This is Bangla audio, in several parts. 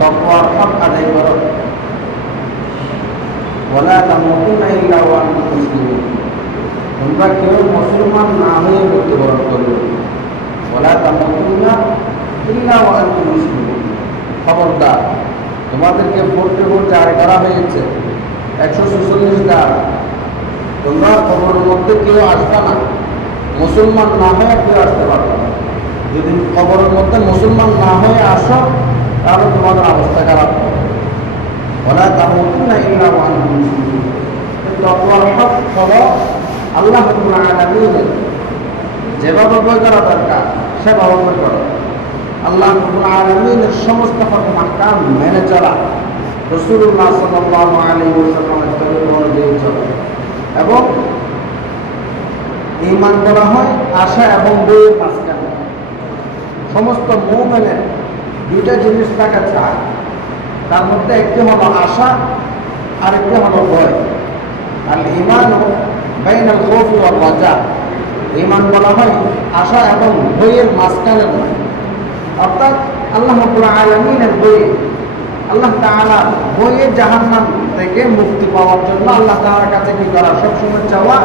তকওয়ার হক আদায় করো। ওয়ালা তামুতুনা ইল্লা ওয়া আনতুম মুসলিমুন। তোমরা কেউ মুসলমান না হয়ে মৃত্যুবরণ করবে। ওয়ালা তামুতুনা ইল্লা ওয়া আনতুম মুসলিমুন। খবরদার, তোমাদেরকে পড়তে পড়তে আর করা হয়েছে। একশো ছেচল্লিশ দ্বার তোমরা খবরের মধ্যে কেউ আসবে না। মুসলমান না হয়ে কেউ আসতে পারবে না। যদি খবরের মধ্যে মুসলমান না হয়ে আসো, তাহলে তোমাদের অবস্থা খারাপ হবে ওরা তামুতুনা ইল্লা ওয়া আনতুম মুসলিমুন কিন্তু হলো আল্লাহ যেভাবে বই করা দরকার সেভাবে বই করো আল্লাহ আলামিনের সমস্ত আহকাম মেনে চলা। রাসূলুল্লাহ সাল্লাল্লাহু আলাইহি ওয়াসাল্লামের তরিকা অনুযায়ী চলা এবং ঈমান করা হয় আশা এবং বইয়ের মাঝখানে সমস্ত মুমিনের দুইটা জিনিস থাকা চায় তার মধ্যে একটি হলো আশা আর একটি হলো ভয়। আর ইমান বাইনাল খৌফি ওয়াল রাজা। ইমান বলা হয় আশা এবং ভয়ের মাঝখানে নয় অর্থাৎ আল্লাহ আলামিনের বই আল্লাহ তাআলা বইয়ে জাহান্নাম থেকে মুক্তি পাওয়ার জন্য আল্লাহ তাহার কাছে কি করা? সবসময় চাওয়া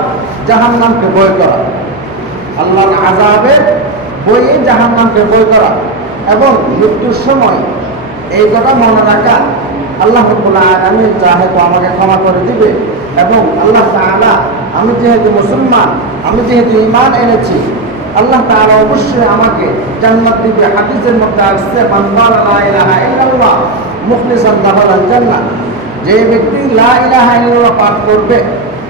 জাহান্নামকে ভয় করা। আল্লাহর আযাবের বইয়ে জাহান্নামকে ভয় করা এবং মৃত্যুর সময় এই কথা মনে রাখা আল্লাহ রাব্বুল আলামিন চাহে তো আমাকে ক্ষমা করে দিবে এবং আল্লাহ তাআলা, আমি যেহেতু মুসলমান, আমি যেহেতু ঈমান এনেছি, আল্লাহ তাআলা অবশ্যই আমাকে জান্নাত দিবে। হাদিসের মধ্যে আসছে মুখলিসান যে ব্যক্তি লা পাঠ করবে,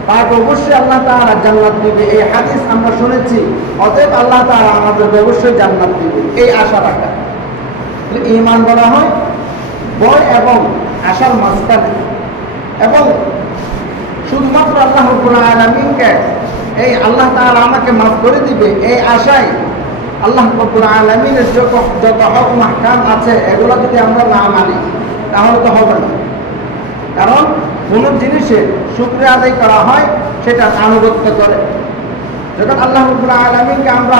তাকে অবশ্যই আল্লাহ তাআলা জান্নাত দিবে। এই হাদিস আমরা শুনেছি, অতএব আল্লাহ তাআলা আমাদের অবশ্যই জান্নাত দিবে। এই আশা রাখা। ঈমান বলা হয় ভয় এবং আশার মাঝখানে। এবং শুধুমাত্র আল্লাহ আলামিনকে এই আল্লাহ তাআলা আমাকে মাফ করে দিবে এই আশায় আল্লাহ রব্বুল আলামিনের যত যত হক মাহকাম আছে, এগুলো যদি আমরা না মানি, তাহলে তো হবে না। কারণ কোনো জিনিসের শুক্রিয়া আদায় করা হয়, সেটা আনুগত্য করে। যখন আল্লাহ রব্বুল আলামিনকে আমরা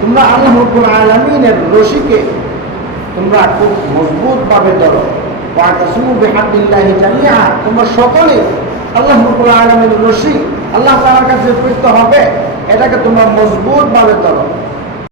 তোমরা আল্লাহ আলামিনের রশিকে তোমরা খুব মজবুত ভাবে ধরো তোমরা সকলে আল্লাহ রব্বুল আলামিনের রশি আল্লাহ তাআলার কাছে হবে। এটাকে তোমরা মজবুত ভাবে ধরো।